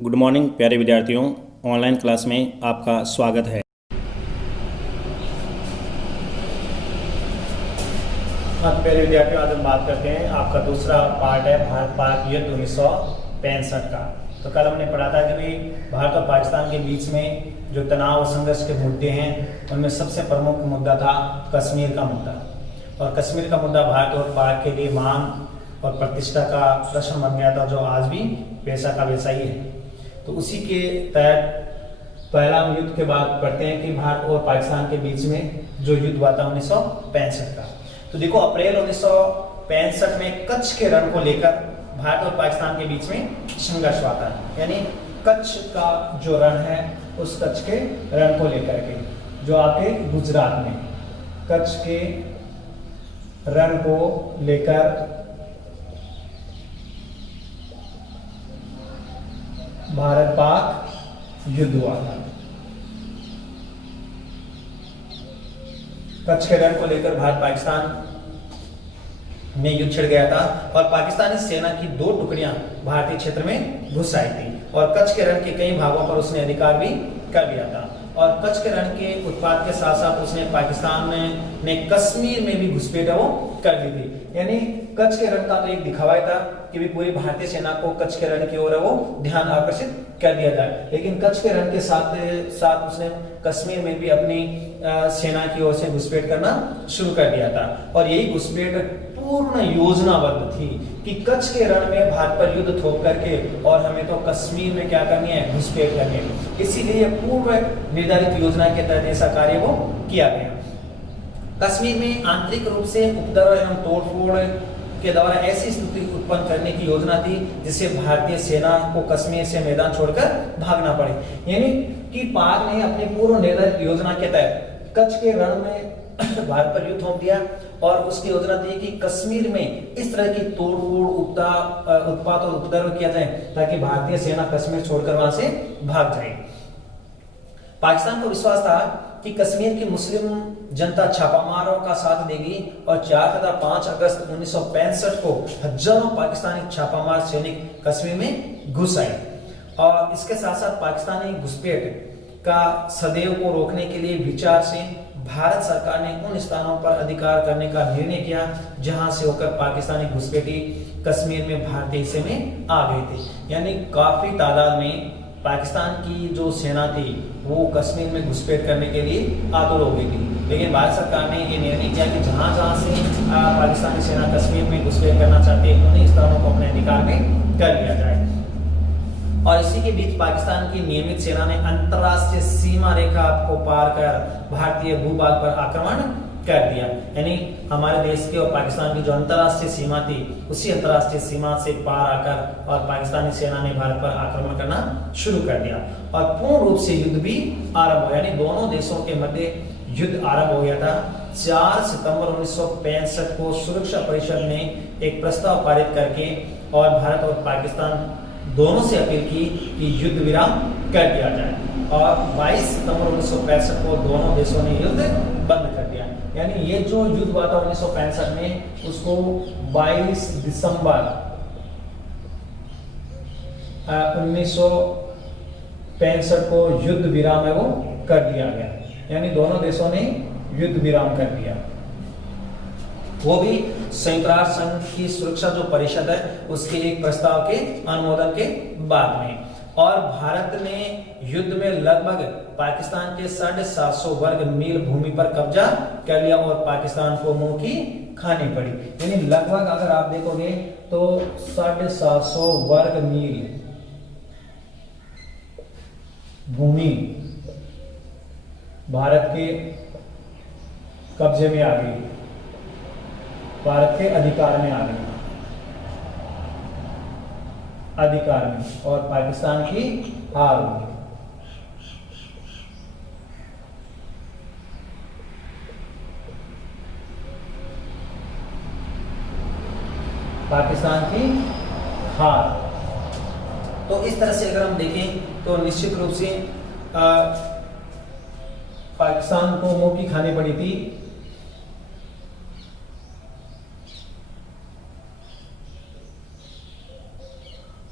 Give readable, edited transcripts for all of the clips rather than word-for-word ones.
Good morning प्यारे विद्यार्थियों, online class में आपका स्वागत है। हाँ तो प्यारे विद्यार्थियों, आज हम बात करते हैं, आपका दूसरा पार्ट है भारत पाक युद्ध 1965 का। तो कल हमने पढ़ा था कि भाई भारत और पाकिस्तान के बीच में जो तनाव और संघर्ष के मुद्दे हैं उनमें सबसे प्रमुख मुद्दा था कश्मीर का मुद्दा। और कश्मीर का मुद्दा भारत और पाक के लिए मान और प्रतिष्ठा का प्रश्न बन गया था, जो आज भी वैसा का वैसा ही है। तो उसी के तहत पहला युद्ध के बाद पढ़ते हैं कि भारत और पाकिस्तान के बीच में जो युद्ध हुआ था 1965 का। तो देखो, अप्रैल 1965 में कच्छ के रण को लेकर भारत और पाकिस्तान के बीच में संघर्ष हुआ था। यानी कच्छ का जो रण है, उस कच्छ के रण को लेकर के, जो आपके गुजरात में कच्छ के रण को लेकर भारत पाक युद्ध हुआ था। कच्छ के रण को लेकर भारत पाकिस्तान में युद्ध छिड़ गया था और पाकिस्तानी सेना की 2 टुकड़ियां भारतीय क्षेत्र में घुस आई थी और कच्छ के रण के कई भागों पर उसने अधिकार भी कर लिया था। और कच्छ के रण के उत्पाद के साथ साथ उसने पाकिस्तान में कश्मीर में भी घुसपैठ वो कर ली थी। यानी कच्छ के रण का तो एक दिखावा था कि भी पूरी भारतीय सेना को कच्छ के रण की ओर वो ध्यान आकर्षित कर दिया जाए, लेकिन कच्छ के रण के साथ साथ उसने कश्मीर में भी अपनी सेना की ओर से घुसपैठ करना शुरू कर दिया था। और यही घुसपैठ पूर्ण योजनाबद्ध थी कि कच्छ के रण में भारत पर युद्ध थोप करके और हमें तो कश्मीर में क्या करनी है, घुसपैठ करनी है। इसीलिए पूर्व निर्धारित योजना के तहत ऐसा कार्य वो किया गया। कश्मीर में आंतरिक रूप से उपद्रव एवं तोड़फोड़ के द्वारा ऐसी स्थिति उत्पन्न करने की योजना थी जिससे भारतीय सेना को कश्मीर से मैदान छोड़कर भागना पड़े। यानी कि पाक ने अपनी पूर्व निर्धारित योजना के तहत कच्छ के रण में भारत पर युद्ध थोप दिया और उसकी योजना थी कि कश्मीर में इस तरह की तोड़फोड़, उत्पात और उपद्रव किया जाए ताकि भारतीय सेना कश्मीर छोड़कर वहां से भाग जाए। पाकिस्तान को विश्वास था कि कश्मीर की मुस्लिम जनता छापामारों का साथ देगी और 4 तथा 5 अगस्त 1965 को हजारों पाकिस्तानी छापामार सैनिक कश्मीर में घुस आए। और इसके साथ साथ पाकिस्तानी घुसपैठ का सदैव को रोकने के लिए विचार से भारत सरकार ने उन स्थानों पर अधिकार करने का निर्णय किया जहां से होकर पाकिस्तानी घुसपैठी कश्मीर में भारतीय हिस्से में आ गए थे। यानी काफी तादाद में पाकिस्तान की जो सेना थी वो कश्मीर में घुसपैठ करने के लिए आतुर हो गई थी, लेकिन भारत सरकार ने ये निर्णय किया कि जहां जहां से पाकिस्तानी सेना कश्मीर में घुसपैठ करना चाहती है उन्हीं स्थानों को अपने अधिकार में कर लिया जाए। और इसी के बीच पाकिस्तान की नियमित सेना ने अंतरराष्ट्रीय सीमा रेखा को पार कर भारतीय भूभाग पर आक्रमण कर दिया। यानी हमारे देश की और पाकिस्तान की जो अंतरराष्ट्रीय सीमा थी, उसी अंतरराष्ट्रीय सीमा से पार आकर और पाकिस्तानी सेना ने भारत पर आक्रमण करना शुरू कर दिया और पूर्ण रूप से युद्ध भी आरंभ हुआ। यानी दोनों देशों के मध्य युद्ध आरंभ हो गया था। 4 सितंबर 1965 को सुरक्षा परिषद ने एक प्रस्ताव पारित करके और भारत और पाकिस्तान दोनों से अपील की कि युद्ध विराम कर दिया जाए और 22 सितंबर 1965 को दोनों देशों ने युद्ध बंद कर दिया। यानी ये जो युद्ध हुआ था 1965 में, उसको 22 दिसंबर 1965 को युद्ध विराम है वो कर दिया गया। यानी दोनों देशों ने युद्ध विराम कर दिया, वो भी संयुक्त राष्ट्र संघ की सुरक्षा जो परिषद है उसके एक प्रस्ताव के अनुमोदन के बाद में। और भारत ने युद्ध में लगभग पाकिस्तान के 750 वर्ग मील भूमि पर कब्जा कर लिया और पाकिस्तान को मुंह की खानी पड़ी। यानी लगभग अगर आप देखोगे तो 750 वर्ग मील भूमि भारत के कब्जे में आ गई, भारत के अधिकार में आ गई, अधिकार में, और पाकिस्तान की हार हुई। पाकिस्तान की हार। तो इस तरह से अगर हम देखें तो निश्चित रूप से पाकिस्तान को मुंह की खानी पड़ी थी।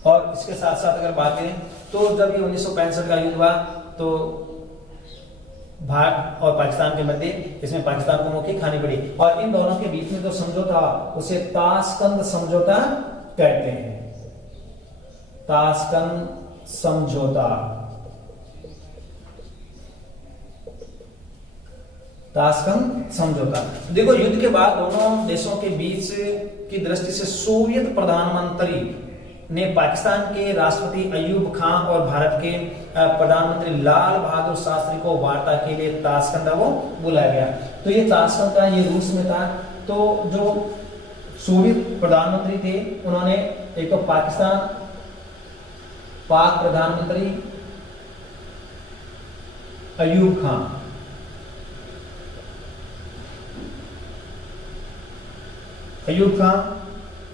और इसके साथ साथ अगर बात करें तो जब ये 1965 का युद्ध हुआ तो भारत और पाकिस्तान के मध्य इसमें पाकिस्तान को मुक्ति खानी पड़ी और इन दोनों के बीच में जो समझौता उसे ताशकंद समझौता कहते हैं। ताशकंद समझौता, ताशकंद समझौता। देखो युद्ध के बाद दोनों देशों के बीच की दृष्टि से सोवियत प्रधानमंत्री ने पाकिस्तान के राष्ट्रपति अयूब खान और भारत के प्रधानमंत्री लाल बहादुर शास्त्री को वार्ता के लिए ताशकंद वो बुलाया गया। तो ये ताशकंद का ये रूस में था। तो जो सोवियत प्रधानमंत्री थे उन्होंने एक तो पाक प्रधानमंत्री अयूब खान,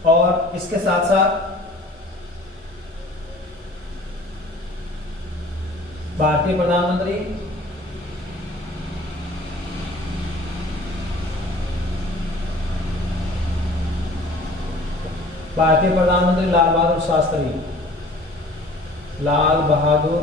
और इसके साथ साथ भारतीय प्रधानमंत्री लाल बहादुर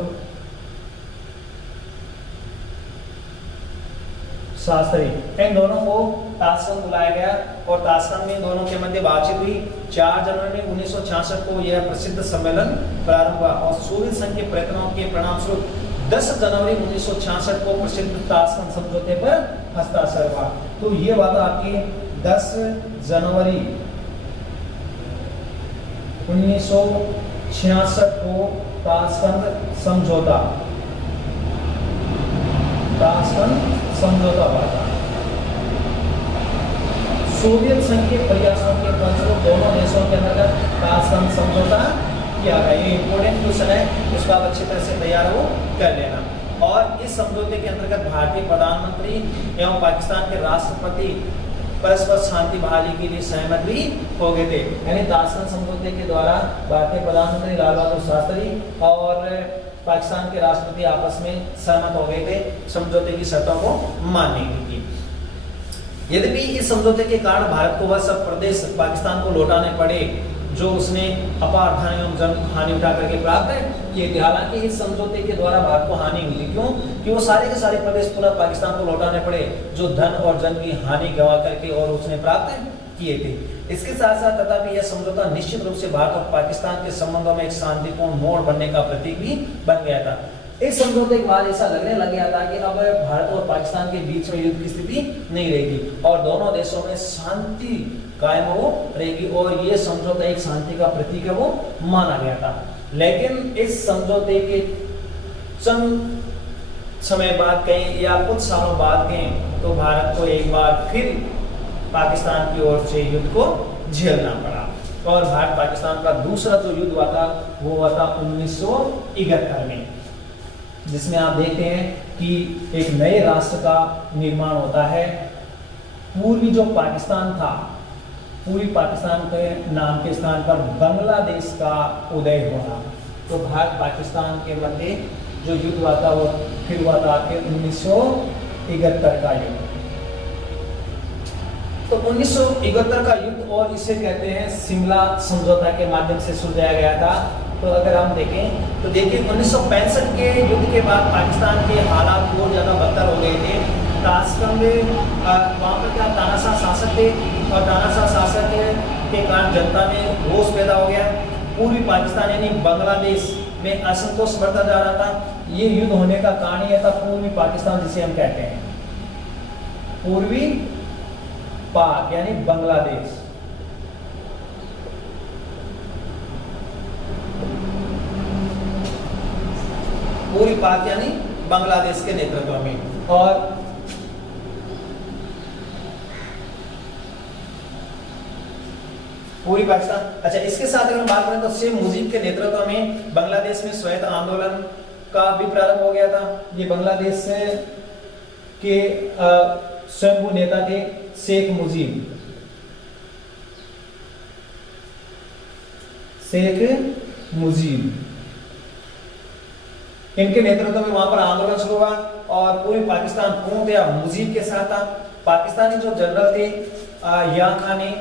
शास्त्री, इन दोनों को ताशकंद बुलाया गया और ताशकंद में दोनों के मध्य बातचीत हुई। 4 जनवरी 1966 को यह प्रसिद्ध सम्मेलन प्रारंभ हुआ और सोवियत संघ के प्रयत्नों के परिणाम स्वरूप 10 जनवरी 1966 को प्रसिद्ध ताशकंद समझौते पर हस्ताक्षर हुआ। तो ये बात आपकी 10 जनवरी 1966 को ताशकंद समझौता हुआ था। सोवियत संघ के प्रयासों के फलस्वरूप दोनों देशों के अंतर्गत ताशकंद समझौता किया गया। ये इंपोर्टेंट क्वेश्चन है, उसका आप अच्छी तरह से तैयार हो कर लेना। और इस समझौते के अंतर्गत भारतीय प्रधानमंत्री एवं पाकिस्तान के राष्ट्रपति परस्पर शांति बहाली के लिए सहमत भी हो गए थे। यानी ताशकंद समझौते के द्वारा भारतीय प्रधानमंत्री लाल बहादुर शास्त्री और पाकिस्तान के राष्ट्रपति आपस में सहमत हो गए थे समझौते की शर्तों को मानने की। यद्यपि इस समझौते के कारण भारत को वह सब प्रदेश पाकिस्तान को लौटाने पड़े जो उसने अपार धन एवं जन हानि उठा करके प्राप्त किए थे। हालांकि इस समझौते के द्वारा भारत को हानि मिली, क्यों? कि वो सारे के सारे प्रदेश पुनः पाकिस्तान को लौटाने पड़े जो धन और जन की हानि गंवा करके और उसने प्राप्त किए थे। इसके साथ साथ तथापि यह समझौता निश्चित रूप से भारत और पाकिस्तान के संबंधों में एक शांतिपूर्ण मोड़ बनने का प्रतीक भी बन गया था। इस समझौते के बाद ऐसा लगने लग गया था कि अब भारत और पाकिस्तान के बीच में युद्ध की स्थिति नहीं रहेगी और दोनों देशों में शांति कायम हो रहेगी और ये समझौता एक शांति का प्रतीक है वो माना गया था। लेकिन इस समझौते के चंद समय बाद कहें या कुछ सालों बाद कहें तो भारत को एक बार फिर पाकिस्तान की ओर से युद्ध को झेलना पड़ा और भारत पाकिस्तान का दूसरा जो युद्ध हुआ था वो हुआ था 1971 में, जिसमें आप देखते हैं कि एक नए राष्ट्र का निर्माण होता है। पूर्वी जो पाकिस्तान था, पूर्वी पाकिस्तान के नाम के स्थान पर बांग्लादेश का उदय होना। तो भारत पाकिस्तान के मध्य जो युद्ध हुआ था वो फिर हुआ था 1971 का युद्ध। तो 1971 का युद्ध और इसे कहते हैं शिमला समझौता के माध्यम से सुलझाया गया था। तो अगर हम देखें तो देखिए 1965 के युद्ध के बाद पाकिस्तान के हालात बहुत ज़्यादा बदतर हो गए थे। ताशकंद वहाँ पर क्या तानाशाह शासक थे और तानाशाह शासक के कारण जनता में रोष पैदा हो गया। पूर्वी पाकिस्तान यानी बांग्लादेश में असंतोष बढ़ता जा रहा था। ये युद्ध होने का कारण यह था पूर्वी पाकिस्तान जिसे हम कहते हैं, पूर्वी पाक यानी बांग्लादेश। पूर्वी पाक यानी बांग्लादेश के नेतृत्व में। और पूर्वी पाकिस्तान, अच्छा इसके साथ अगर बात करें तो शेख मुजीब के नेतृत्व में बांग्लादेश में स्वायत्त आंदोलन का भी प्रारंभ हो गया था। ये बांग्लादेश के स्वयंभू नेता थे शेख मुजीब, इनके नेतृत्व में वहां पर आंदोलन शुरू हुआ और पूरी पाकिस्तान पूर्णतया मुजीब के साथ था। पाकिस्तानी जो जनरल थे या खान ने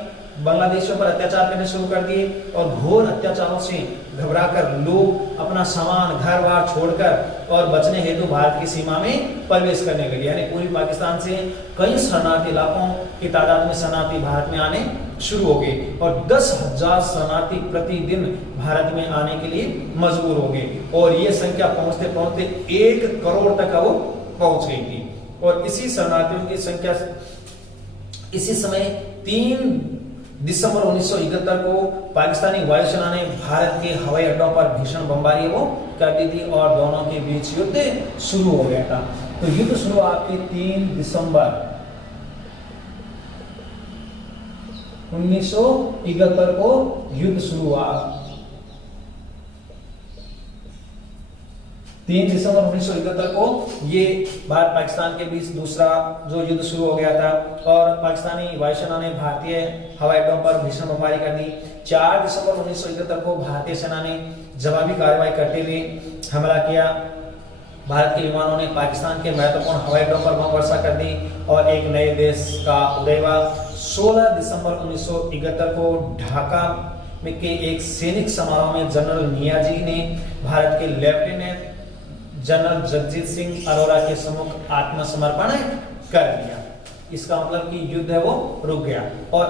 बांग्लादेशियों पर अत्याचार करने शुरू कर दिए और घोर अत्याचारों से घबराकर लोग अपना सामान घर बार छोड़कर और बचने हेतु भारत की सीमा में प्रवेश करने लगे। यानी पूर्वी पाकिस्तान से कई शरणार्थी लाखों की तादाद में शरणार्थी भारत में आने शुरू हो गए और 10,000 शरणार्थी प्रतिदिन भारत में आने के लिए मजबूर हो गए और ये संख्या पहुंचते पहुंचते 1 करोड़ तक वो पहुंच गई थी। और इसी शरणार्थियों की संख्या इसी समय 3 दिसंबर 1971 को पाकिस्तानी वायुसेना ने भारत के हवाई अड्डों पर भीषण बमबारी वो कर दी थी और दोनों के बीच युद्ध शुरू हो गया था। तो युद्ध शुरू आपके 3 दिसंबर 1971 को युद्ध शुरू हुआ। 3 दिसंबर 1971 को ये भारत पाकिस्तान के बीच दूसरा जो युद्ध शुरू हो गया था और पाकिस्तानी वायुसेना ने भारतीय हवाई अड्डों पर भीषण बमबारी कर दी। 4 दिसंबर 1971 को भारतीय सेना ने जवाबी कार्रवाई करते हुए हमला किया। भारत के विमानों ने पाकिस्तान के महत्वपूर्ण हवाई अड्डों पर बम वर्षा कर दी और एक नए देश का उदय हुआ। 16 दिसंबर 1971 को ढाका में के एक सैनिक समारोह में जनरल नियाजी ने भारत के लेफ्टिनेंट जनरल जगजीत सिंह अरोरा के सम्मुख आत्मसमर्पण कर दिया। इसका मतलब कि युद्ध है वो रुक गया और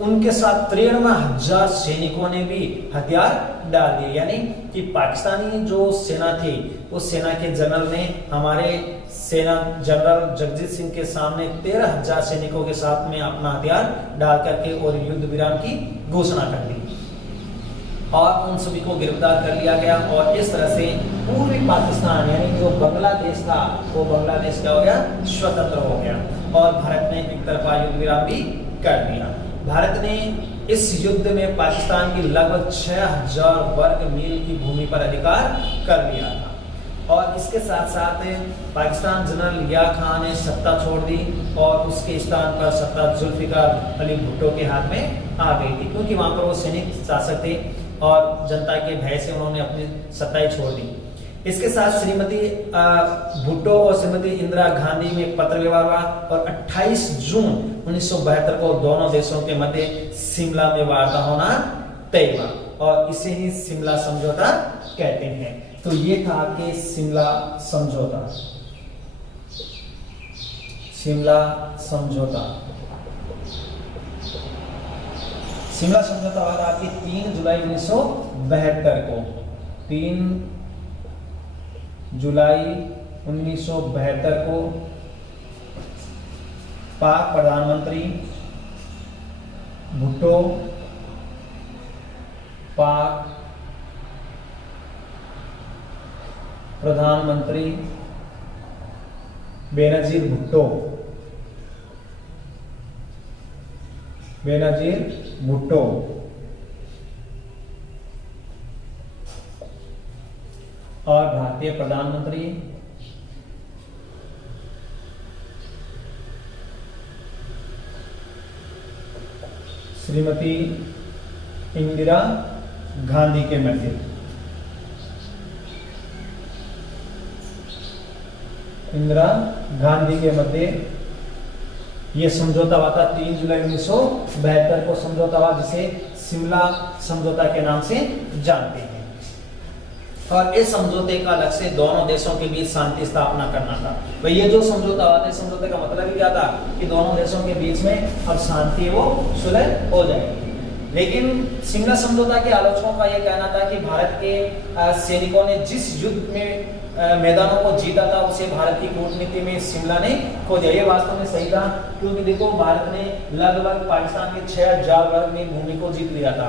उनके साथ 93,000 सैनिकों ने भी हथियार डाल दिए। यानी कि पाकिस्तानी जो सेना थी उस सेना के जनरल ने हमारे सेना जनरल जगजीत सिंह के सामने 13,000 सैनिकों के साथ में अपना हथियार डाल करके और युद्ध विराम की घोषणा कर दी और उन सभी को गिरफ्तार कर लिया गया और इस तरह से पूर्वी पाकिस्तान यानी जो बांग्लादेश था वो बांग्लादेश क्या हो गया, स्वतंत्र हो गया और भारत ने एक तरफा युद्ध विराम भी कर दिया। भारत ने इस युद्ध में पाकिस्तान की लगभग 6,000 वर्ग मील की भूमि पर अधिकार कर लिया था और इसके साथ साथ पाकिस्तान जनरल या खान ने सत्ता छोड़ दी और उसके स्थान पर सत्ता जुल्फिकार अली भुट्टो के हाथ में आ गई थी क्योंकि वहां पर वो सैनिक शासक थे और जनता के भय से उन्होंने अपनी सत्ता छोड़ दी। इसके साथ श्रीमती भुट्टो और श्रीमती इंदिरा गांधी में पत्र व्यवहार हुआ और 28 जून 1972 को दोनों देशों के मध्य शिमला में वार्ता होना तय हुआ और इसे ही शिमला समझौता कहते हैं। तो ये था आपके शिमला समझौता। शिमला समझौता शिमला समझौता हुआ आपकी 3 जुलाई 1972 को। 3 जुलाई 1972 को पाक प्रधानमंत्री भुट्टो, पाक प्रधानमंत्री बेनजीर भुट्टो और भारतीय प्रधानमंत्री श्रीमती इंदिरा गांधी के मध्य यह समझौता हुआ था। 3 जुलाई 1972 को समझौता हुआ जिसे शिमला समझौता के नाम से जानते हैं और इस समझौते का लक्ष्य दोनों देशों के बीच शांति स्थापना करना था। भाई ये जो समझौता हुआ था, समझौते का मतलब ही क्या था कि दोनों देशों के बीच में अब शांति वो सुलह हो जाएगी। लेकिन शिमला समझौता के आलोचकों का यह कहना था कि भारत के सैनिकों ने जिस युद्ध में मैदानों को जीता था उसे भारत की कूटनीति में शिमला ने खो दिया। ये वास्तव में सही था क्योंकि देखो भारत ने लगभग पाकिस्तान के 6,000 वर्ग में भूमि को जीत लिया था।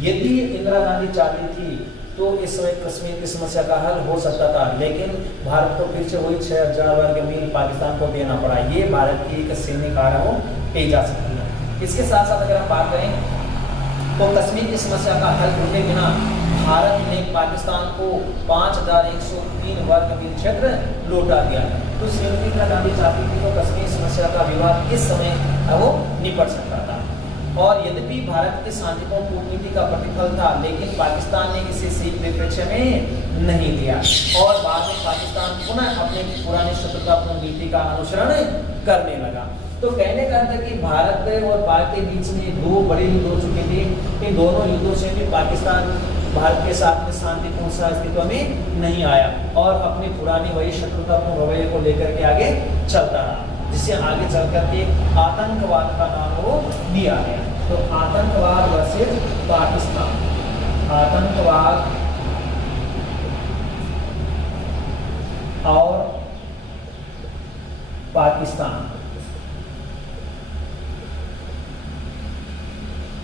यदि इंदिरा गांधी चाहती थी तो इस समय कश्मीर की समस्या का हल हो सकता था, लेकिन भारत को फिर से वही 6,000 वर्ग मील पाकिस्तान को देना पड़ा। ये भारत की एक सैन्य कार्य हो कही जा सकती है। इसके साथ साथ अगर हम बात करें तो कश्मीर की समस्या का हल ढूंढे बिना भारत ने पाकिस्तान को 5,103 वर्ग मील क्षेत्र लौटा दिया। तो श्रीमती इंदिरा गांधी चाहती थी तो कश्मीर समस्या का विवाद इस समय वो निपट सकता था और यद्यपि भारत के शांतिपूर्ण कूटनीति का प्रतिफल था, लेकिन पाकिस्तान ने इसे सही परिप्रेक्ष्य में नहीं लिया और बाद में पाकिस्तान पुनः अपने पुराने शत्रुतापूर्ण नीति का अनुसरण करने लगा। तो कहने का अर्थ है कि भारत और पाक के बीच में दो बड़े युद्ध हो चुके थे। इन दोनों युद्धों से भी पाकिस्तान भारत के साथ में शांतिपूर्ण सा अस्तित्व में नहीं आया और अपनी पुरानी वही शत्रुतापूर्ण रवैये को लेकर के आगे चलता रहा, जिससे आगे चल करके आतंकवाद का नाम वो दिया गया। तो आतंकवाद वर्सेस पाकिस्तान, आतंकवाद और पाकिस्तान,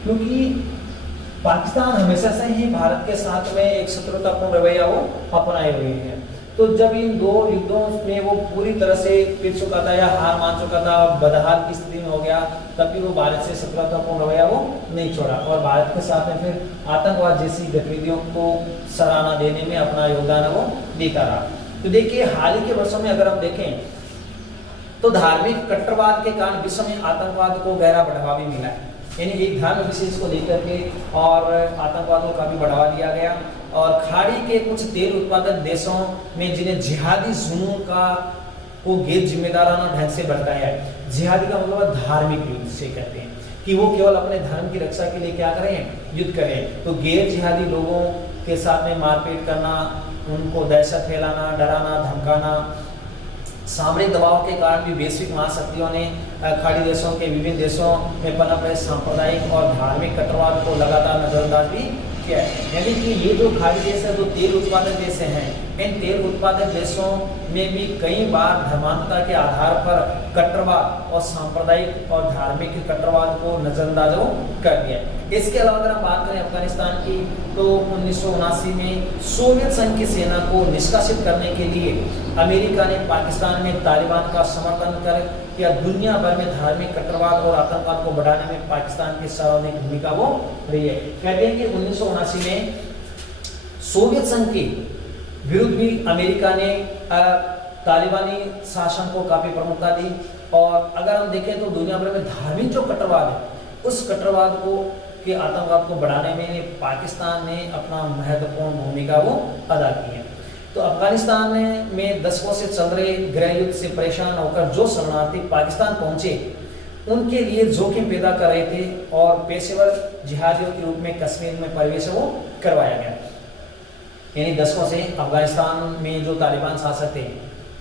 क्योंकि पाकिस्तान हमेशा से ही भारत के साथ में एक शत्रुतापूर्ण रवैया वो अपनाए हुए हैं। तो जब इन दो युद्धों में वो पूरी तरह से पिट चुका था या हार मान चुका था, बदहाल की स्थिति में हो गया, तब भी वो भारत से शत्रुतापूर्ण रवैया वो नहीं छोड़ा और भारत के साथ में फिर आतंकवाद जैसी गतिविधियों को सराहना देने में अपना योगदान वो देता रहा। तो देखिए हाल ही के वर्षों में अगर हम देखें तो धार्मिक कट्टरवाद के कारण विश्व में आतंकवाद को गहरा बढ़ावा भी मिला है। यानी एक धर्म विशेष को लेकर के और आतंकवाद को काफी बढ़ावा दिया गया और खाड़ी के कुछ तेल उत्पादक देशों में जिन्हें जिहादी जुनून का को गैर जिम्मेदाराना ढंग से बरताया है। जिहादी का मतलब धार्मिक युद्ध से कहते हैं कि वो केवल अपने धर्म की रक्षा के लिए क्या करें, युद्ध करें। तो गैर जिहादी लोगों के साथ में मारपीट करना, उनको दहशत फैलाना, डराना, धमकाना, सामरिक दबाव के कारण भी वैश्विक महाशक्तियों ने खाड़ी देशों के विभिन्न देशों में पनप रहे सांप्रदायिक और धार्मिक कट्टरवाद को लगातार नजरअंदाज भी किया है। यानी कि ये जो खाड़ी देश है, जो तेल उत्पादक देश हैं, इन तेल उत्पादक देशों में भी कई बार धर्मांधता के आधार पर कट्टरवाद और सांप्रदायिक और धार्मिक कट्टरवाद को नजरअंदाज कर दिया। इसके अलावा अगर हम बात करें अफगानिस्तान की, तो 1979 में सोवियत संघ की सेना को निष्कासित करने के लिए अमेरिका ने पाकिस्तान में तालिबान का समर्थन कर या दुनिया भर में धार्मिक कट्टरवाद और आतंकवाद को बढ़ाने में पाकिस्तान की सर्वाधिक भूमिका वो रही है। कहते हैं कि 1979 में सोवियत संघ के विरुद्ध भी अमेरिका ने तालिबानी शासन को काफी प्रमुखता दी और अगर हम देखें तो दुनिया भर में धार्मिक जो कट्टरवाद है, उस कट्टरवाद को के आतंकवाद को बढ़ाने में पाकिस्तान ने अपना महत्वपूर्ण भूमिका वो अदा की है। तो अफगानिस्तान में दशकों से चल रहे गृह युद्ध से परेशान होकर जो शरणार्थी पाकिस्तान पहुंचे, उनके लिए जोखिम पैदा कर रहे थे और पेशेवर जिहादियों के रूप में कश्मीर में प्रवेश वो करवाया गया। यानी दशकों से अफगानिस्तान में जो तालिबान शासक थे,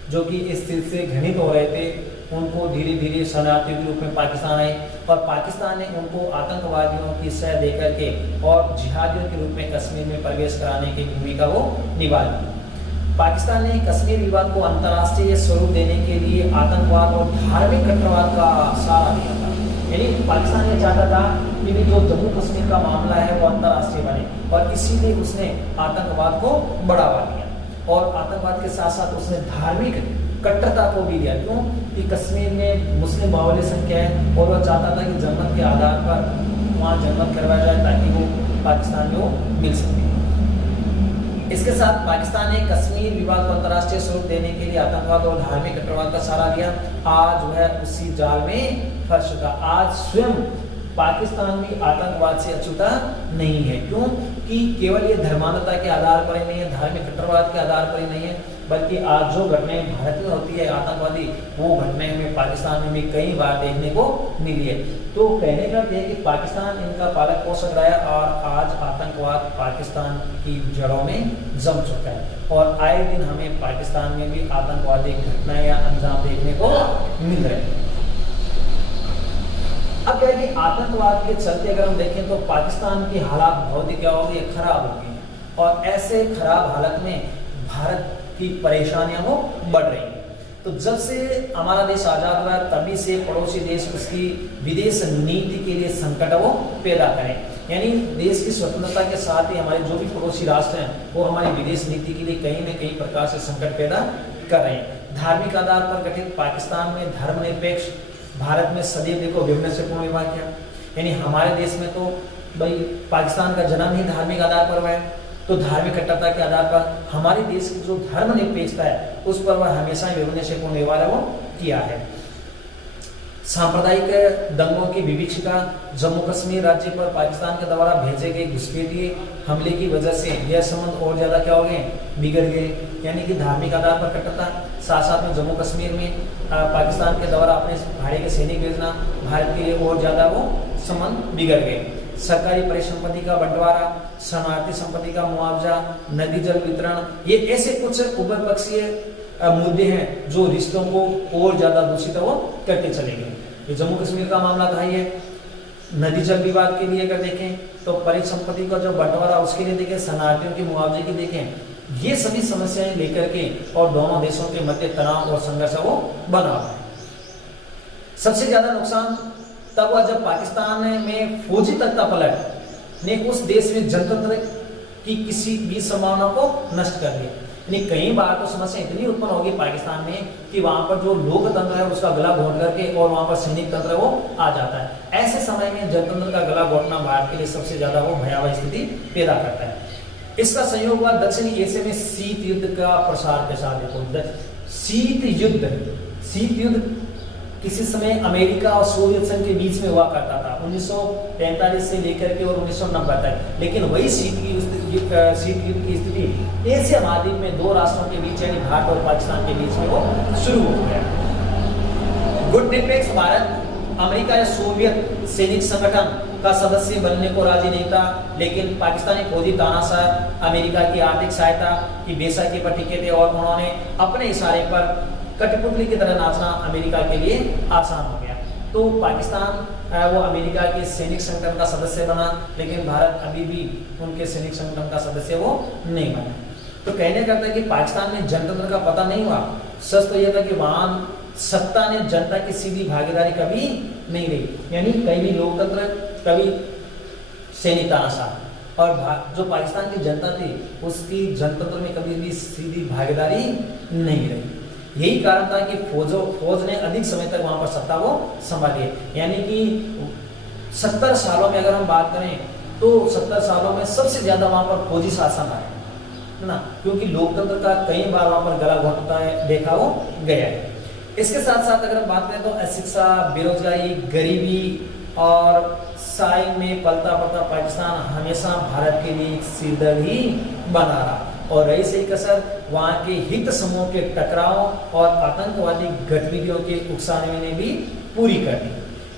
जो कि इस स्थिति से घृणित हो रहे थे, उनको धीरे धीरे शरणार्थियों के रूप में पाकिस्तान आए और पाकिस्तान ने उनको आतंकवादियों की सह देकर के और जिहादियों के रूप में कश्मीर में प्रवेश कराने की भूमिका वो निभा दी। पाकिस्तान ने कश्मीर विवाद को अंतर्राष्ट्रीय स्वरूप देने के लिए आतंकवाद और धार्मिक कट्टरवाद का सहारा दिया था। यानी पाकिस्तान ये चाहता था कि जो जम्मू कश्मीर का मामला है वो अंतर्राष्ट्रीय बने और इसीलिए उसने आतंकवाद को बढ़ावा दिया और आतंकवाद के साथ साथ उसने धार्मिक कट्टरता को भी दिया। क्यों कि कश्मीर में मुस्लिम बाहुल्य संख्या है और वह चाहता था कि जन्नत के आधार पर वहाँ जन्नत करवाया जाए ताकि वो पाकिस्तान में वो मिल सके। इसके साथ पाकिस्तान ने कश्मीर विवाद को अंतर्राष्ट्रीय स्वरूप देने के लिए आतंकवाद और धार्मिक कट्टरवाद का सहारा दिया। आज वह उसी जाल में फंस चुका। आज स्वयं पाकिस्तान भी आतंकवाद से अछूता नहीं है। क्यों कि केवल ये धर्मांधता के आधार पर ही नहीं है, धार्मिक कट्टरवाद के आधार पर ही नहीं है, बल्कि आज जो घटनाएं भारत में होती है आतंकवादी, वो घटनाएं हमें पाकिस्तान में भी कई बार देखने को मिली है। तो कहने का यह कि पाकिस्तान इनका पालक पोषक रहा है और आज आतंकवाद पाकिस्तान की जड़ों में जम चुका है और आए दिन हमें पाकिस्तान में भी आतंकवादी घटनाएं या अंजाम देखने को मिल रहे हैं। अब क्या है कि आतंकवाद के चलते अगर हम देखें तो पाकिस्तान की हालात बहुत ही क्या हो गई, खराब हो गई है और ऐसे खराब हालत में भारत की परेशानियां वो बढ़ रही हैं। तो जब से हमारा देश आजाद हुआ तभी से पड़ोसी देश उसकी विदेश नीति के लिए संकट वो पैदा करें। यानी देश की स्वतंत्रता के साथ ही हमारे जो भी पड़ोसी राष्ट्र हैं वो हमारी विदेश नीति के लिए कहीं न कहीं प्रकार से संकट पैदा कर रहे हैं। धार्मिक आधार पर गठित पाकिस्तान में धर्मनिरपेक्ष भारत में सदैव देखो विमर्शपूर्ण व्यवहार किया। यानी हमारे देश में तो भाई पाकिस्तान का जन्म ही धार्मिक आधार पर हुआ है, तो धार्मिक कट्टरता के आधार पर हमारे देश की जो धर्मनिरपेक्षता है उस पर वह हमेशा ही विमर्शपूर्ण व्यवहार वो किया है। सांप्रदायिक दंगों की विभीषिका, जम्मू कश्मीर राज्य पर पाकिस्तान के द्वारा भेजे गए घुसपैठिए हमले की वजह से यह संबंध और ज्यादा क्या हो गए, बिगड़ गए। यानी कि धार्मिक आधार पर कट्टरता, साथ साथ में जम्मू कश्मीर में पाकिस्तान के द्वारा अपने भाड़े के सैनिक भेजना भारत के लिए और ज्यादा वो संबंध बिगड़ गए। सरकारी परिसंपत्ति का बंटवारा, शरणार्थी संपत्ति का मुआवजा, नदी जल वितरण, ये ऐसे कुछ उभय पक्षीय मुद्दे हैं जो रिश्तों को और ज्यादा दूषित वो करते चले गए। ये जम्मू कश्मीर का मामला था। ये नदी जल विवाद के लिए अगर देखें तो परिसंपत्ति का जो बंटवारा उसके लिए देखें, शरणार्थियों के मुआवजे की देखें, ये सभी समस्याएं लेकर के और दोनों देशों के मध्य तनाव और संघर्ष वो बना हुआ है। सबसे ज्यादा नुकसान तब हुआ जब पाकिस्तान में फौजी तख्तापलट ने उस देश में जनतंत्र की किसी भी संभावना को नष्ट कर दिया। यानी कई बार तो समस्या इतनी उत्पन्न होगी पाकिस्तान में कि वहां पर जो लोकतंत्र है उसका गला घोट करके और वहां पर सैनिक तंत्र वो आ जाता है। ऐसे समय में जनतंत्र का गला घोटना भारत के लिए सबसे ज्यादा वो भयावह स्थिति पैदा करता है। इसका संयोग हुआ दक्षिणी एशिया में शीत युद्ध का प्रसार के साथ। देखो शीत युद्ध किसी समय अमेरिका और सोवियत संघ के बीच में हुआ करता था 1945 से लेकर के और 1990 तक। लेकिन वही शीत युद्ध की स्थिति एशिया महाद्वीप में दो राष्ट्रों के बीच यानी भारत और पाकिस्तान के बीच में वो शुरू हो गया। गुट निरपेक्ष भारत अमेरिका या सोवियत सैनिक संगठन का सदस्य बनने को राजी नहीं था, लेकिन पाकिस्तानी फौजी तानाशाह अमेरिका की आर्थिक सहायता की बेसाखी पर टिके थे और उन्होंने अपने इशारे पर कठपुतली की तरह नाचना अमेरिका के लिए आसान हो गया। तो पाकिस्तान वो अमेरिका के सैनिक संगठन का सदस्य बना, लेकिन भारत अभी भी उनके सैनिक संगठन का सदस्य वो नहीं बना। तो कहने का है कि पाकिस्तान में जनतंत्र का पता नहीं हुआ। सच तो यह था कि वहां सत्ता ने जनता की सीधी भागीदारी कभी नहीं रही। यानी कभी भी लोकतंत्र, कभी सैनिक तानाशाह, और जो पाकिस्तान की जनता थी उसकी जनतंत्र में कभी भी सीधी भागीदारी नहीं रही। यही कारण था कि फौज ने अधिक समय तक वहां पर सत्ता को संभाली। यानी कि 70 सालों में अगर हम बात करें तो 70 सालों में सबसे ज्यादा वहां पर फौजी शासन आया है ना, क्योंकि लोकतंत्र का कई बार वहां पर गला घोटता है देखा वो गया है। इसके साथ साथ अगर हम बात करें तो अशिक्षा, बेरोजगारी, गरीबी और साई में पलता पलता पाकिस्तान हमेशा भारत के लिए एक सिरदर्द ही बना रहा। और रही सही कसर वहां के हित समूह के टकराव और आतंकवादी गतिविधियों के उकसाने ने भी पूरी कर दी।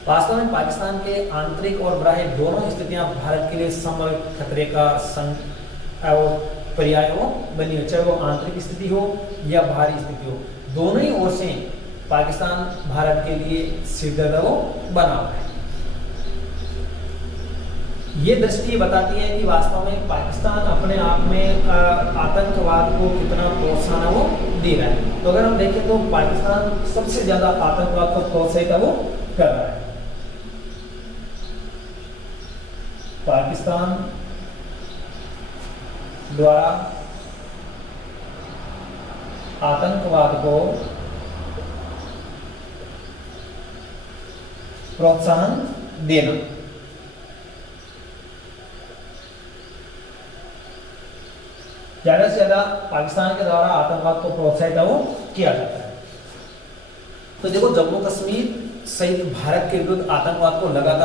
वास्तव में पाकिस्तान के आंतरिक और बाह्य दोनों स्थितियां भारत के लिए संभावित खतरे का पर्याय हो बनी हो, चाहे वो आंतरिक स्थिति हो या बाहरी स्थिति हो, दोनों ही ओर से पाकिस्तान भारत के लिए सिरदर्द बना हुआ है। ये दृष्टि बताती है कि वास्तव में पाकिस्तान अपने आप में आतंकवाद को कितना प्रोत्साहन वो दे रहा है। तो अगर हम देखें तो पाकिस्तान सबसे ज्यादा आतंकवाद को प्रोत्साहित वो कर रहा है। पाकिस्तान द्वारा आतंकवाद को प्रोत्साहन देना। ज्यादा से ज्यादा पाकिस्तान के द्वारा आतंकवाद को प्रोत्साहित वो किया जाता है। तो देखो जम्मू कश्मीर सहित भारत के विरुद्ध आतंकवाद को लगातार